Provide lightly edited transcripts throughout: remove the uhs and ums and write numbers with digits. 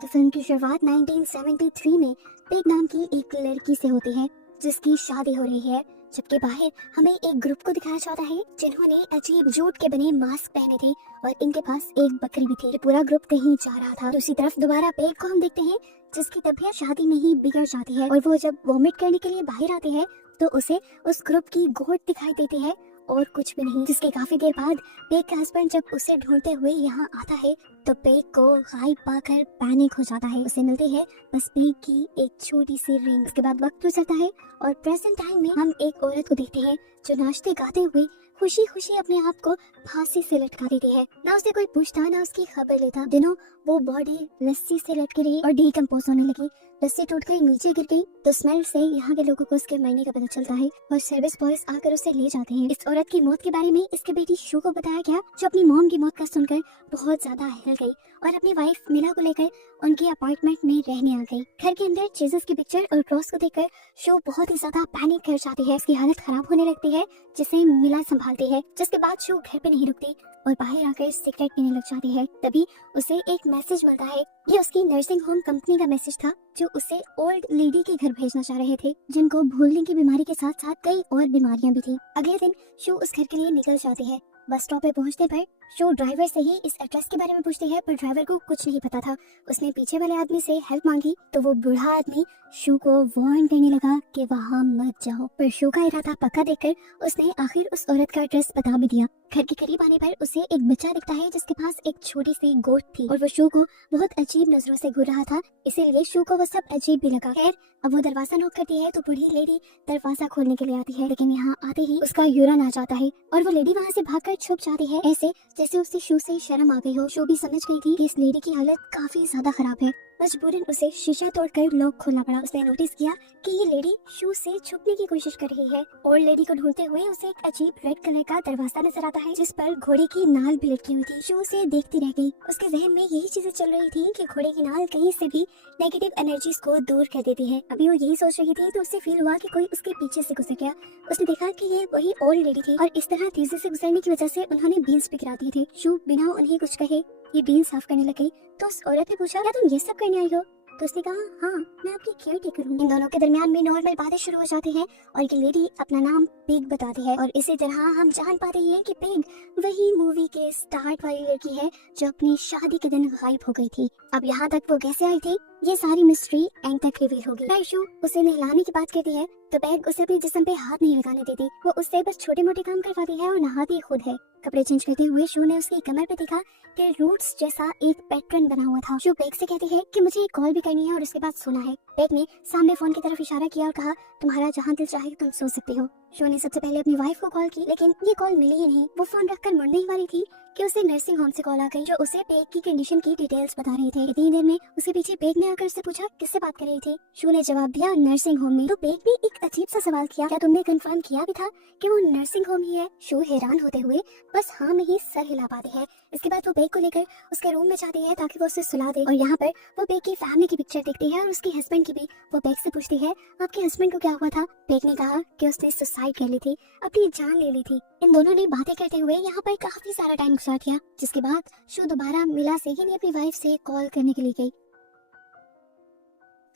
तो फिल्म की शुरुआत 1973 में पेग नाम की एक लड़की से होती है जिसकी शादी हो रही है, जबकि बाहर हमें एक ग्रुप को दिखाया जाता है जिन्होंने अजीब जूट के बने मास्क पहने थे और इनके पास एक बकरी भी थी। पूरा ग्रुप कहीं जा रहा था। दूसरी तरफ दोबारा पेग को हम देखते हैं जिसकी तबीयत शादी में ही बिगड़ जाती है और वो जब वॉमिट करने के लिए बाहर आती है तो उसे उस ग्रुप की गोट दिखाई देती है और कुछ भी नहीं। जिसके काफी देर बाद पेग का हस्बैंड जब उसे ढूंढते हुए यहाँ आता है तो पेग को गायब पाकर पैनिक हो जाता है। उसे मिलती है बस पेग की एक छोटी सी रिंग। उसके बाद वक्त गुजरता है और प्रेजेंट टाइम में हम एक औरत को देखते हैं जो नाचते गाते हुए खुशी खुशी अपने आप को फांसी से लटका देती है। ना उसे कोई पूछता ना उसकी खबर लेता। दिनों वो बॉडी रस्सी से लटकी रही और डीकम्पोज होने लगी। रस्सी टूट कर नीचे गिर गई तो स्मेल से यहाँ के लोगों को उसके मरने का पता चलता है और सर्विस बॉयज आकर उसे ले जाते हैं। इस औरत की मौत के बारे में इसके बेटी शू को बताया गया जो अपनी मॉम की मौत का सुनकर बहुत ज्यादा हिल गई और अपनी वाइफ मिला को लेकर उनके अपार्टमेंट में रहने आ गई। घर के अंदर जीसस की पिक्चर और क्रॉस को देखकर शो बहुत ही ज्यादा पैनिक कर जाती है। उसकी हालत खराब होने लगती है जिसे मिला संभालती है। जिसके बाद शो घर पे नहीं रुकती और बाहर आकर सिगरेट पीने लग जाती है। तभी उसे एक मैसेज मिलता है। ये उसकी नर्सिंग होम कंपनी का मैसेज था जो उसे ओल्ड लेडी के घर भेजना चाह रहे थे जिनको भूलने की बीमारी के साथ साथ कई और बीमारियां भी थी। अगले दिन शो उस घर के लिए निकल जाती है। बस स्टॉप पे पहुंचने पर शो ड्राइवर से ही इस एड्रेस के बारे में पूछती है पर ड्राइवर को कुछ नहीं पता था। उसने पीछे वाले आदमी से हेल्प मांगी तो वो बूढ़ा आदमी शो को वार्न करने लगा कि वहाँ मत जाओ। पर शो का इरादा पक्का देखकर उसने आखिर उस औरत का एड्रेस बता भी दिया। घर के करीब आने पर उसे एक बच्चा दिखता है जिसके पास एक छोटी सी गोट थी और वो शो को बहुत अजीब नजरों से घूर रहा था, इसीलिए शो को वो सब अजीब भी लगा। खैर अब वो दरवाजा नॉक करती है तो बूढ़ी लेडी दरवाजा खोलने के लिए आती है, लेकिन यहाँ आते ही उसका यूरिन आ जाता है और वो लेडी वहाँ से भागकर छुप जाती है, ऐसे जैसे उसे शो से शर्म आ गई हो। शो भी समझ गई थी कि इस लेडी की हालत काफी ज्यादा खराब है। मजबूरन उसे शीशा तोड़कर लॉक खोलना पड़ा। उसने नोटिस किया कि ये लेडी शू से छुपने की कोशिश कर रही है और लेडी को ढूंढते हुए उसे एक अजीब रेड कलर का दरवाजा नजर आता है जिस पर घोड़े की नाल भी लटकी हुई थी। शू उसे देखती रह गई। उसके जहन में यही चीजें चल रही थी कि घोड़े की नाल कहीं से भी नेगेटिव एनर्जीज को दूर कर देती है। अभी वो यही सोच रही थी तो उसे फील हुआ कि कोई उसके पीछे से गुजर गया। उसने देखा कि ये वही ओल्ड लेडी थी और इस तरह तेजी से गुजरने की वजह से उन्होंने बीन्स भी गिरा दिए थे। शू बिना उन्हें कुछ कहे ये बीन साफ करने लगी तो उस औरत ने पूछा क्या तुम ये सब करने आई हो? तो उसने कहा हाँ मैं आपकी केयर टेकर हूँ। इन दोनों के दरमियान में नॉर्मल बातें शुरू हो जाती हैं और ये लेडी अपना नाम पेग बताती है और इसी तरह हम जान पाते हैं कि पेग वही मूवी के स्टार्ट वाली लड़की है जो अपनी शादी के दिन गायब हो गई थी। अब यहाँ तक वो कैसे आई थी ये सारी मिस्ट्री एंड तक रिवील होगी। राइशू उसे नहलाने की बात करती है तो पेग उसे अपने जिस्म पे हाथ नहीं लगाने देती। वो उससे बस छोटे मोटे काम करवाती है और नहाती खुद है। कपड़े चेंज करते हुए शू ने उसकी कमर पे देखा कि रूट्स जैसा एक पैटर्न बना हुआ था। शू पेग से कहती है कि मुझे एक कॉल भी करनी है और उसके बाद सोना है। पेग ने सामने फोन की तरफ इशारा किया और कहा तुम्हारा जहाँ दिल चाहे तुम सो सकती हो। शो ने सबसे पहले अपनी वाइफ को कॉल की लेकिन ये कॉल मिली ही नहीं। वो फोन रखकर मुड़ने ही वाली थी कि उसे नर्सिंग होम से कॉल आ गई जो उसे पेग की कंडीशन की डिटेल्स बता रहे थे। इतनी देर में उसे पीछे पेग ने आकर उससे पूछा किससे बात कर रही थी। शो ने जवाब दिया नर्सिंग होम में। तो पेग ने एक अजीब सा सवाल किया क्या तुमने कंफर्म किया भी था कि वो नर्सिंग होम ही है? शो हैरान होते हुए बस हाँ में ही सर हिला पाती है। इसके बाद वो पेग को लेकर उसके रूम में जाती है ताकि वो उसे सुला दे और यहाँ पर वो पेग की फैमिली की पिक्चर देखती है और उसके हस्बैंड की भी। वो पेग से पूछती है आपके हस्बैंड को क्या हुआ था? पेग ने कहा कि उसने सुसाइड कर ली थी, अपनी जान ले ली थी। इन दोनों ने बातें करते हुए यहाँ पर काफी सारा टाइम गुजार दिया जिसके बाद शो दोबारा मिला से ही अपनी वाइफ से कॉल करने के लिए गई।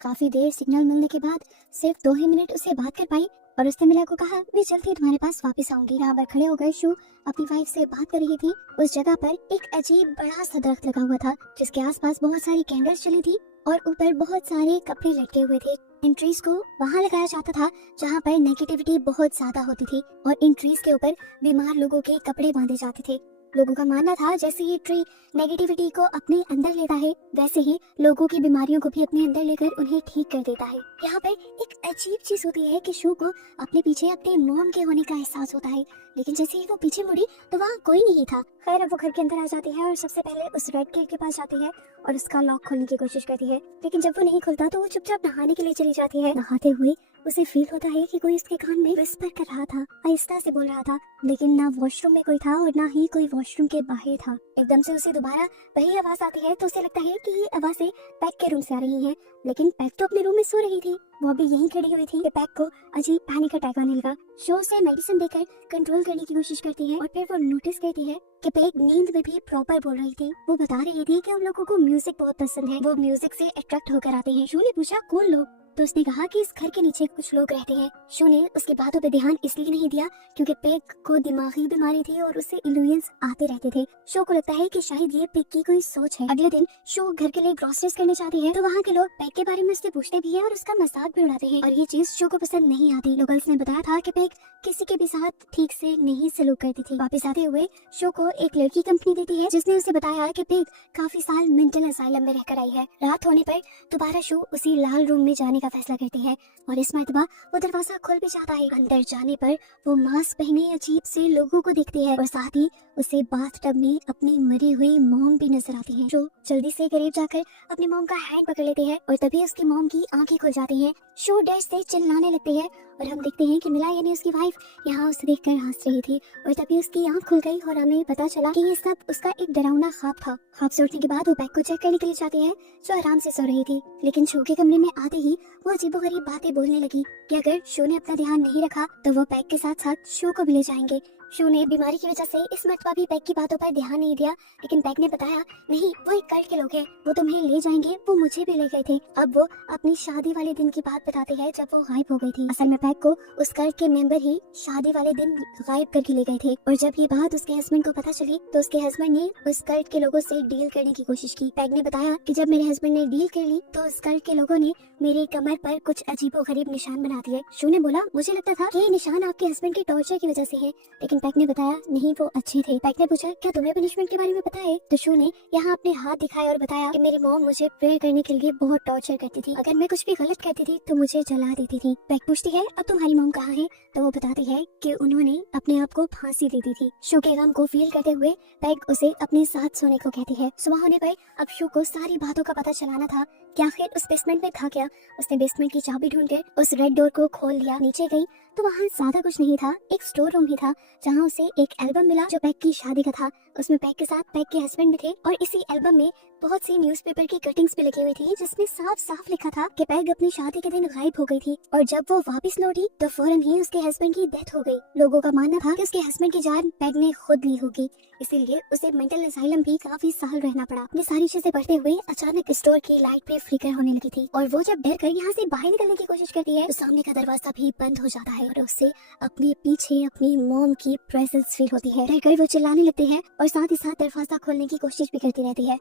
काफी देर सिग्नल मिलने के बाद सिर्फ 2 ही मिनट उसे बात कर पाई और उसने मिला को कहा मैं जल्द ही तुम्हारे पास वापस आऊंगी। यहाँ पर खड़े होकर शू अपनी वाइफ से बात कर रही थी। उस जगह पर एक अजीब बड़ा सा दरख्त लगा हुआ था जिसके आसपास बहुत सारी कैंडल्स चली थी और ऊपर बहुत सारे कपड़े लटके हुए थे। इन ट्रीज को वहाँ लगाया जाता था जहाँ पर नेगेटिविटी बहुत ज्यादा होती थी और इन ट्रीज के ऊपर बीमार लोगों के कपड़े बांधे जाते थे। लोगों का मानना था जैसे ये ट्री नेगेटिविटी को अपने अंदर लेता है वैसे ही लोगों की बीमारियों को भी अपने अंदर लेकर उन्हें ठीक कर देता है। यहाँ पर एक अजीब चीज होती है कि शू को अपने पीछे अपने मॉम के होने का एहसास होता है, लेकिन जैसे ही वो पीछे मुड़ी तो वहाँ कोई नहीं था। खैर अब वो घर के अंदर आ जाती है और सबसे पहले उस रेड गेट के पास जाती है और उसका लॉक खोलने की कोशिश करती है, लेकिन जब वो नहीं खुलता तो वो चुपचाप नहाने के लिए चली जाती है। नहाते हुए उसे फील होता है कि कोई उसके कान में विस्पर कर रहा था, आहिस्ता से बोल रहा था, लेकिन ना वॉशरूम में कोई था और ना ही कोई वॉशरूम के बाहर था। एकदम से उसे दोबारा वही आवाज आती है तो उसे लगता है कि ये आवाजें पैक के रूम से आ रही हैं, लेकिन पैक तो अपने रूम में सो रही थी। वो अभी यहीं खड़ी हुई थी कि पैक को अजीब पैनिक अटैक आने लगा। शो उसे मेडिसिन देकर कंट्रोल करने की कोशिश करती है और फिर वो नोटिस करती है कि पैक नींद में भी प्रॉपर बोल रही थी। वो बता रही थी कि उन लोगों को म्यूजिक बहुत पसंद है, वो म्यूजिक से अट्रैक्ट होकर आते हैं। शो ने पूछा कौन लोग, तो उसने कहा कि इस घर के नीचे कुछ लोग रहते हैं। शो ने उसकी बातों पे ध्यान इसलिए नहीं दिया क्योंकि पेक को दिमागी बीमारी थी और उसे इल्यूजन्स आते रहते थे। शो को लगता है कि शायद ये पेक की कोई सोच है। अगले दिन शो घर के लिए ग्रोसरीज करने जाती है तो वहाँ के लोग पेक के बारे में उससे पूछते भी है और उसका मजाक भी उड़ाते हैं और ये चीज शो को पसंद नहीं आती। लोकल्स ने बताया था कि पेक किसी के भी साथ ठीक से नहीं सलूक करती थी। वापस आते हुए शो को एक लड़की कंपनी देती है जिसने उसे बताया कि पेक काफी साल मेंटल असाइलम में रहकर आई है। रात होने पर दोबारा शो उसी लाल रूम में जाने का फैसला करती है और इस मर्तबा वो दरवाजा खुल भी जाता है। अंदर जाने पर वो मास्क पहने अजीब से लोगों को देखती है और साथ ही उसे बाथटब में अपनी मरी हुई मॉम भी नजर आती है। शो जल्दी से करीब जाकर अपनी मॉम का हैंड पकड़ लेती है और तभी उसकी मॉम की आंखें खुल जाती हैं। शो डर से चिल्लाने लगती है और हम देखते हैं कि मिला यानी उसकी वाइफ यहाँ उसे देखकर हंस रही थी और तभी उसकी आंख खुल गई और हमें पता चला कि ये सब उसका एक डरावना ख्वाब था। ख्वाब से उठने के बाद वो बैग को चेक करने के लिए जाती है जो आराम से सो रही थी, लेकिन शो के कमरे में आते ही वो अजीबोगरीब बातें बोलने लगी कि अगर शो ने अपना ध्यान नहीं रखा तो वो पैक के साथ साथ शो को भी ले जाएंगे। शो ने बीमारी की वजह से इस मर्तबा भी पैक की बातों पर ध्यान नहीं दिया, लेकिन पैक ने बताया नहीं वो एक कल्ट के लोग हैं, वो तुम्हें ले जाएंगे, वो मुझे भी ले गए थे। अब वो अपनी शादी वाले दिन की बात बताते हैं जब वो गायब हो गई थी। असल में पैक को उस कल्ट के मेंबर ही शादी वाले दिन गायब करके ले गए थे और जब ये बात उसके हस्बैंड को पता चली तो उसके हस्बैंड ने उस कल्ट के लोगों से डील करने की कोशिश की। पैक ने बताया कि जब मेरे हस्बैंड ने डील कर ली तो उस कल्ट के लोगों ने मेरी कमर पर कुछ अजीबोगरीब निशान बना दिए। शो ने बोला मुझे लगता था कि ये निशान आपके हस्बैंड के टॉर्चर की वजह से है, लेकिन पैक ने बताया नहीं वो अच्छे थे। पैक ने पूछा क्या तुम्हें पनिशमेंट के बारे में पता है, तो शो ने यहाँ अपने हाथ दिखाए और बताया कि मेरी मॉम मुझे प्रेयर करने के लिए बहुत टॉर्चर करती थी, अगर मैं कुछ भी गलत कहती थी तो मुझे जला देती थी। पैक पूछती है अब तुम्हारी मॉम कहाँ है, तो वो बताती है कि उन्होंने अपने आप को फांसी दे दी थी। शो के गम को फील करते हुए पैक उसे अपने साथ सोने को कहती है। सुबह होने पर अब शो को सारी बातों का पता चलाना था कि आखिर उस बेसमेंट में था क्या। उसने बेसमेंट की चाबी ढूंढकर उस रेड डोर को खोल लिया। नीचे गई तो वहाँ ज्यादा कुछ नहीं था, एक स्टोर रूम ही था जहाँ उसे एक एल्बम मिला जो पैक की शादी का था। उसमें पैक के साथ पैक के हस्बैंड भी थे और इसी एल्बम में बहुत सी न्यूज़पेपर की कटिंग्स भी लगी हुई थी जिसमें साफ साफ लिखा था कि पैक अपनी शादी के दिन गायब हो गई थी और जब वो वापस लौटी तो फौरन ही उसके हस्बैंड की डेथ हो गई। लोगों का मानना था कि उसके हस्बैंड की जान पैक ने खुद ली होगी, इसीलिए उसे मेंटल असाइलम भी काफी साल रहना पड़ा। ये सारी चीजें पढ़ते हुए अचानक स्टोर की लाइट पे फ्लिकर होने लगी थी और वो जब डर कर यहाँ से बाहर निकलने की कोशिश करती है तो सामने का दरवाजा भी बंद हो जाता है और उससे अपने पीछे अपनी मॉम की प्रेजेंस फील होती है। डर कर वो चिल्लाने लगते हैं और साथ ही साथ दरवाजा खोलने की कोशिश भी करती रहती है।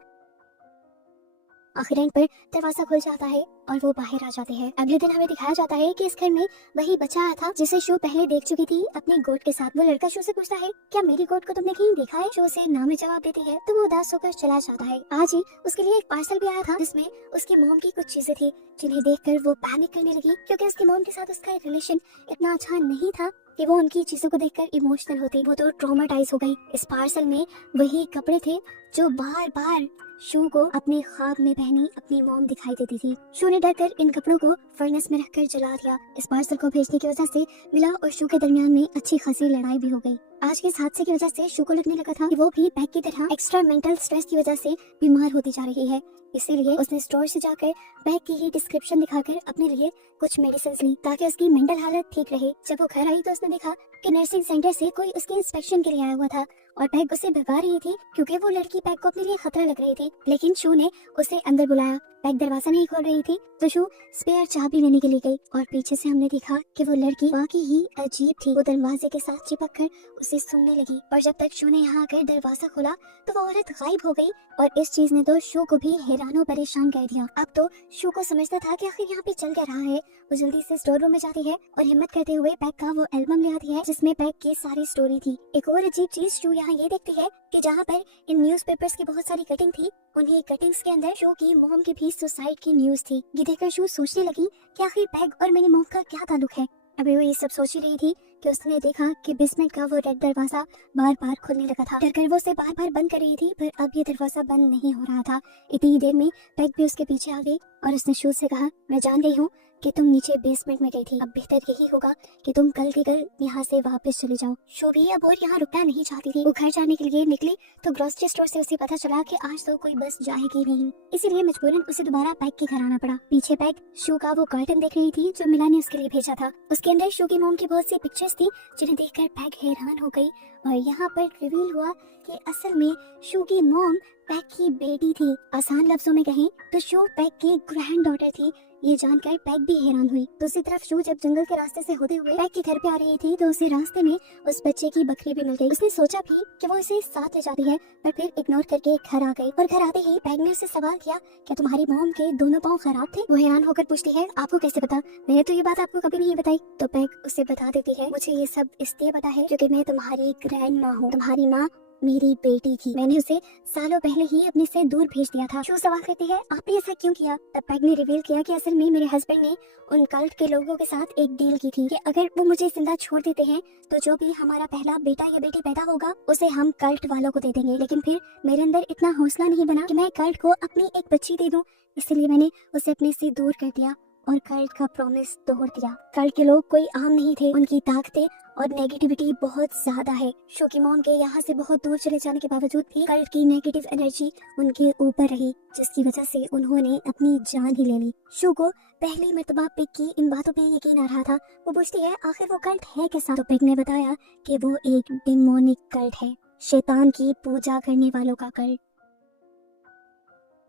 आखिर एंड पर दरवाजा खुल जाता है और वो बाहर आ जाते हैं। अगले दिन हमें दिखाया जाता है कि इस घर में वही बच्चा आया था जिसे शो पहले देख चुकी थी अपनी गोट के साथ। वो लड़का शो से पूछता है क्या मेरी गोट को तुमने कहीं देखा है। शो से ना में जवाब देती है तो वो उदास होकर चला जाता है। आज ही उसके लिए एक पार्सल भी आया था जिसमें उसकी मॉम की कुछ चीजें थी जिन्हें देखकर वो पैनिक करने लगी क्योंकि उसकी मॉम के साथ उसका रिलेशन इतना अच्छा नहीं था कि वो उनकी चीजों को देखकर इमोशनल होती। वो तो ट्रॉमाटाइज हो गई। इस पार्सल में वही कपड़े थे जो बार बार शो को अपने ख्वाब में पहनी अपनी मॉम दिखाई देती थी। शो ने डरकर इन कपड़ों को फर्नेस में रखकर जला दिया। इस पार्सल को भेजने की वजह से मिला और शो के दरमियान में अच्छी खासी लड़ाई भी हो गई। आज के इस हादसे की वजह से शो को लगने लगा था कि वो भी पैक की तरह एक्स्ट्रा मेंटल स्ट्रेस की वजह से बीमार होती जा रही है, इसीलिए उसने स्टोर से जाकर पैक की ही डिस्क्रिप्शन दिखाकर अपने लिए कुछ मेडिसिन ली ताकि उसकी मेंटल हालत ठीक रहे। जब वो घर आई तो उसने देखा कि नर्सिंग सेंटर से कोई उसके इंस्पेक्शन के लिए आया हुआ था और पैक उसे भगा रही थी क्योंकि वो लड़की पैक को अपने लिए खतरा लग रही थी, लेकिन शो ने उसे अंदर बुलाया। पैक दरवाजा नहीं खोल रही थी तो शो स्पेयर चाबी लेने के लिए गई और पीछे से हमने देखा कि वो लड़की वाकई ही अजीब थी। वो दरवाजे के साथ चिपक कर उसे सुनने लगी और जब तक शो ने यहाँ आकर दरवाजा खोला तो वो औरत गायब हो गई और इस चीज ने तो शो को भी हैरान परेशान कर दिया। अब तो शो को समझता था कि आखिर यहाँ पे चल क्या रहा है। वो जल्दी से स्टोर रूम में जाती है और हिम्मत करते हुए पैक का वो एल्बम ले आती है जिसमें पैक की सारी स्टोरी थी। एक और अजीब चीज शो यहाँ ये देखती है कि जहाँ पर इन न्यूज़पेपर्स की बहुत सारी कटिंग थी उन्हीं कटिंग्स के अंदर शो की मॉम की भी सुसाइड की न्यूज थी। ये देखकर शो सोचने लगी कि आखिर पैक और मेरी मॉम का क्या ताल्लुक है। अभी वो ये सब सोच ही रही थी कि उसने देखा कि बेसमेंट का वो रेड दरवाजा बार बार खुलने लगा था। डरकर वो उसे बार बार बंद कर रही थी पर अब ये दरवाजा बंद नहीं हो रहा था। इतनी देर में पैक भी उसके पीछे आ गई और उसने शो से कहा मैं जान गई हूँ कि तुम नीचे बेसमेंट में गई थी। अब बेहतर यही होगा कि तुम कल के कल यहाँ से वापस चले जाओ। शो भी अब और यहाँ रुकना नहीं चाहती थी। वो घर जाने के लिए निकली तो ग्रोसरी स्टोर से उसे पता चला कि आज तो कोई बस जाएगी नहीं, इसीलिए मजबूरन उसे दोबारा पैक के घर आना पड़ा। पीछे पैक शो का वो कार्टन देख रही थी जो मिला ने उसके लिए भेजा था। उसके अंदर शो की मोम की बहुत सी पिक्चर्स थी जिन्हें देखकर पैक हैरान हो गई और यहाँ पर रिवील हुआ कि असल में शो की मोम पैक की बेटी थी। आसान लफ्जों में कहें तो शो पैक की ग्रैंड डॉटर थी। ये जानकर पैक भी हैरान हुई। दूसरी तरफ शो जब जंगल के रास्ते से होते हुए पैक के घर पे आ रही थी तो उसे रास्ते में उस बच्चे की बकरी भी मिल गई। उसने सोचा भी कि वो इसे साथ ले जाती है, पर फिर इग्नोर करके घर आ गई। और घर आते ही पैक ने उससे सवाल किया कि तुम्हारी मॉम के दोनों पाँव खराब थे। वो हैरान होकर पूछती है आपको कैसे पता, मैंने तो ये बात आपको कभी नहीं बताई। तो पैक उसे बता देती है मुझे ये सब इसलिए पता है क्योंकि मैं तुम्हारी ग्रैंड माँ हूँ। तुम्हारी माँ मेरी बेटी थी, मैंने उसे सालों पहले ही अपने से दूर भेज दिया था। शो सवाल करती है आपने ऐसा क्यों किया। तब पैग ने रिवील किया कि असल में मेरे हस्बैंड ने उन कल्ट के लोगों के साथ एक डील की थी कि अगर वो मुझे जिंदा छोड़ देते हैं तो जो भी हमारा पहला बेटा या बेटी पैदा होगा उसे हम कल्ट वालों को दे देंगे। लेकिन फिर मेरे अंदर इतना हौसला नहीं बना कि मैं कल्ट को अपनी एक बच्ची दे दूं, इसलिए मैंने उसे अपने से दूर कर दिया और कल्ट का प्रॉमिस तोड़ दिया। कल्ट के लोग कोई आम नहीं थे, उनकी ताकतें और नेगेटिविटी बहुत ज्यादा है। शो की मॉम के यहाँ से बहुत दूर चले जाने के बावजूद भी कल्ट की नेगेटिव एनर्जी उनके ऊपर रही, जिसकी वजह से उन्होंने अपनी जान ही ले ली। शो को पहली मर्तबा पिग की इन बातों पे यकीन आ रहा था। वो पूछती है आखिर वो कल्ट है कैसा। तो पिग ने बताया कि वो एक डिमोनिक कल्ट है, शैतान की पूजा करने वालों का कल्ट।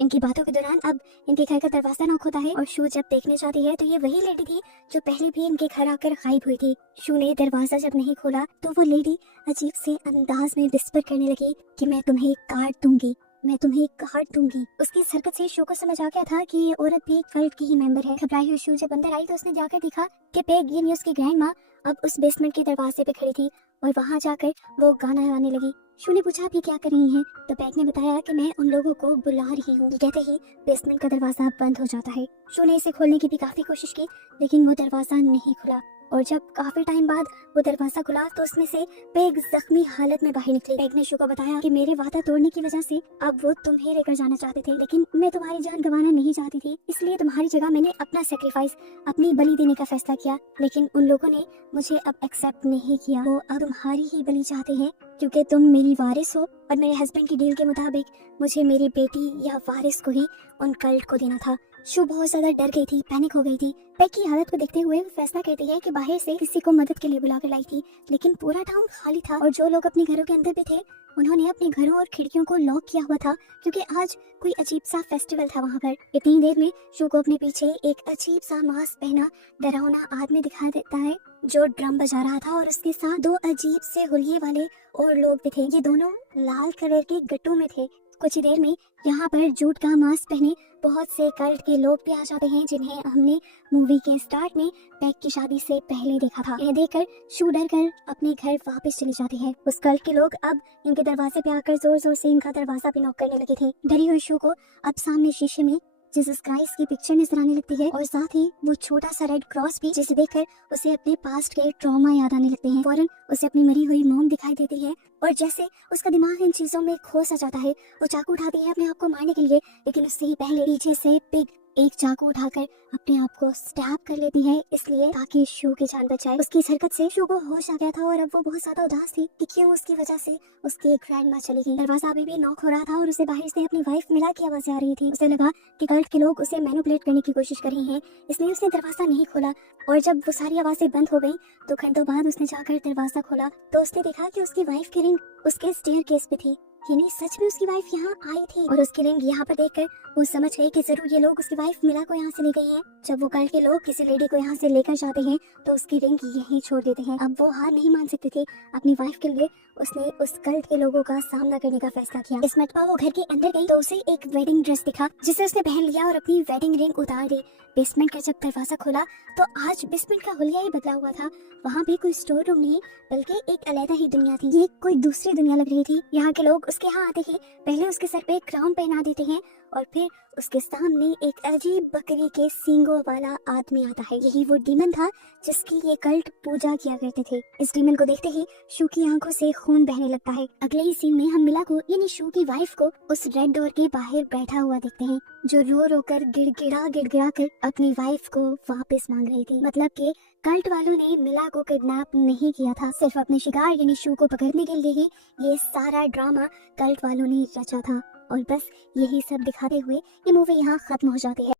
इनकी बातों के दौरान अब इनके घर का दरवाजा नॉक होता है और शू जब देखने जाती है तो ये वही लेडी थी जो पहले भी इनके घर आकर गायब हुई थी। शू ने दरवाजा जब नहीं खोला तो वो लेडी अजीब से अंदाज में विस्पर करने लगी कि मैं तुम्हें काट दूंगी, मैं तुम्हें काट दूंगी। उसकी इस हरकत से शो को समझ आ गया था कि ये औरत भी एक कल्ट की ही मेंबर है। घबराई हुई शो जब अंदर आई तो उसने जाकर देखा कि पेग यानी उसकी ग्रैंड माँ अब उस बेसमेंट के दरवाजे पे खड़ी थी और वहाँ जाकर वो गाना गाने लगी। शू ने पूछा भी क्या कर रही हैं, तो पैग ने बताया कि मैं उन लोगों को बुला रही हूँ। कहते ही बेसमेंट का दरवाजा बंद हो जाता है। शू ने इसे खोलने की भी काफी कोशिश की लेकिन वो दरवाजा नहीं खुला और जब काफी टाइम बाद वो दरवाजा खुला तो उसमें से पेग जख्मी हालत में बाहर निकली। पेग ने शू को बताया कि मेरे वादा तोड़ने की वजह से अब वो तुम्हें लेकर जाना चाहते थे, लेकिन मैं तुम्हारी जान गंवाना नहीं चाहती थी, इसलिए तुम्हारी जगह मैंने अपना सेक्रीफाइस, अपनी बलि देने का फैसला किया। लेकिन उन लोगों ने मुझे अब एक्सेप्ट नहीं किया। वो अब तुम्हारी ही बलि चाहते हैं क्योंकि तुम मेरी वारिस हो और मेरे हस्बैंड की डील के मुताबिक मुझे मेरी बेटी या वारिस को ही उन कल्ट को देना था। शू बहुत ज्यादा डर गई थी, पैनिक हो गई थी। पेग की हालत को देखते हुए वो फैसला करती है कि बाहर से किसी को मदद के लिए बुलाकर लाई थी, लेकिन पूरा टाउन खाली था और जो लोग अपने घरों के अंदर भी थे उन्होंने अपने घरों और खिड़कियों को लॉक किया हुआ था क्योंकि आज कोई अजीब सा फेस्टिवल था वहाँ पर। इतनी देर में शू को अपने पीछे एक अजीब सा मास्क पहना डरावना आदमी दिखाई देता है जो ड्रम बजा रहा था और उसके साथ दो अजीब से हुलिये वाले और लोग भी थे। ये दोनों लाल कलर के गट्टों में थे। कुछ ही देर में यहाँ पर जूट का मास्क पहने बहुत से कल्ट के लोग भी आ जाते हैं जिन्हें हमने मूवी के स्टार्ट में पैग की शादी से पहले देखा था। यह देखकर शू डर कर अपने घर वापस चली जाती है। उस कल्ट के लोग अब इनके दरवाजे पे आकर जोर जोर से इनका दरवाजा भी नॉक करने लगे थे। डरी हुई शू को अब सामने शीशे में जीसस क्राइस्ट की पिक्चर नजर आने लगती है और साथ ही वो छोटा सा रेड क्रॉस भी, जिसे देखकर उसे अपने पास्ट के ट्रॉमा याद आने लगते हैं। फौरन उसे अपनी मरी हुई मॉम दिखाई देती है और जैसे उसका दिमाग इन चीजों में खो सा जाता है वो चाकू उठाती है अपने आप को मारने के लिए, लेकिन उससे ही पहले पीछे से पिग एक चाकू उठाकर अपने आप को स्टैब कर लेती है, इसलिए ताकि शू की जान बचाए। उसकी इस हरकत से शू को होश आ गया था और अब वो बहुत ज्यादा उदास थी कि क्यों उसकी वजह से उसकी ग्रैंड माँ चली गई। दरवाजा अभी भी नॉक हो रहा था और उसे बाहर से अपनी वाइफ मिला की आवाज आ रही थी। उसे लगा कि कल्ट के लोग उसे मैनिपुलेट करने की कोशिश कर रही हैं, इसलिए उसने दरवाजा नहीं खोला और जब वो सारी आवाजें बंद हो गई तो घंटों बाद उसने जाकर दरवाजा खोला तो उसने देखा कि उसकी वाइफ की रिंग उसके स्टेयर केस पे थी। यानी सच में उसकी वाइफ यहाँ आई थी और उसकी रिंग यहाँ पर देखकर वो समझ गई कि जरूर ये लोग उसकी वाइफ मिला को यहाँ से ले गए हैं। जब वो कल्ट के लोग किसी लेडी को यहाँ से लेकर जाते हैं तो उसकी रिंग यहीं छोड़ देते हैं। अब वो हार नहीं मान सकती थी अपनी वाइफ के लिए, उसने उस कल्ट के लोगों का सामना करने का फैसला किया। इस मरतबा वो घर के अंदर गई तो उसे एक वेडिंग ड्रेस दिखा जिसे उसने पहन लिया और अपनी वेडिंग रिंग उतार दी। बेसमेंट का जब दरवाजा खोला तो आज बेसमेंट का हुलिया ही बदला हुआ था। वहाँ भी कोई स्टोर रूम नहीं बल्कि एक अलग ही दुनिया थी। ये कोई दूसरी दुनिया लग रही थी। यहाँ के लोग उसके यहाँ आते ही पहले उसके सर पे क्राउन पहना देते हैं और फिर उसके सामने एक अजीब बकरी के सींगों वाला आदमी आता है। यही वो डीमन था जिसकी ये कल्ट पूजा किया करते थे। इस डीमन को देखते ही शू की आंखों से खून बहने लगता है। अगले ही सीन में हम मिला को यानी शू की वाइफ को उस रेड डोर के बाहर बैठा हुआ देखते हैं, जो रो रो कर गिड़गिड़ा कर अपनी वाइफ को वापस मांग रही थी। मतलब कि कल्ट वालों ने मिला को किडनैप नहीं किया था, सिर्फ अपने शिकार यानी शू को पकड़ने के लिए ही ये सारा ड्रामा कल्ट वालों ने रचा था। और बस यही सब दिखाते हुए ये मूवी यहाँ खत्म हो जाती है।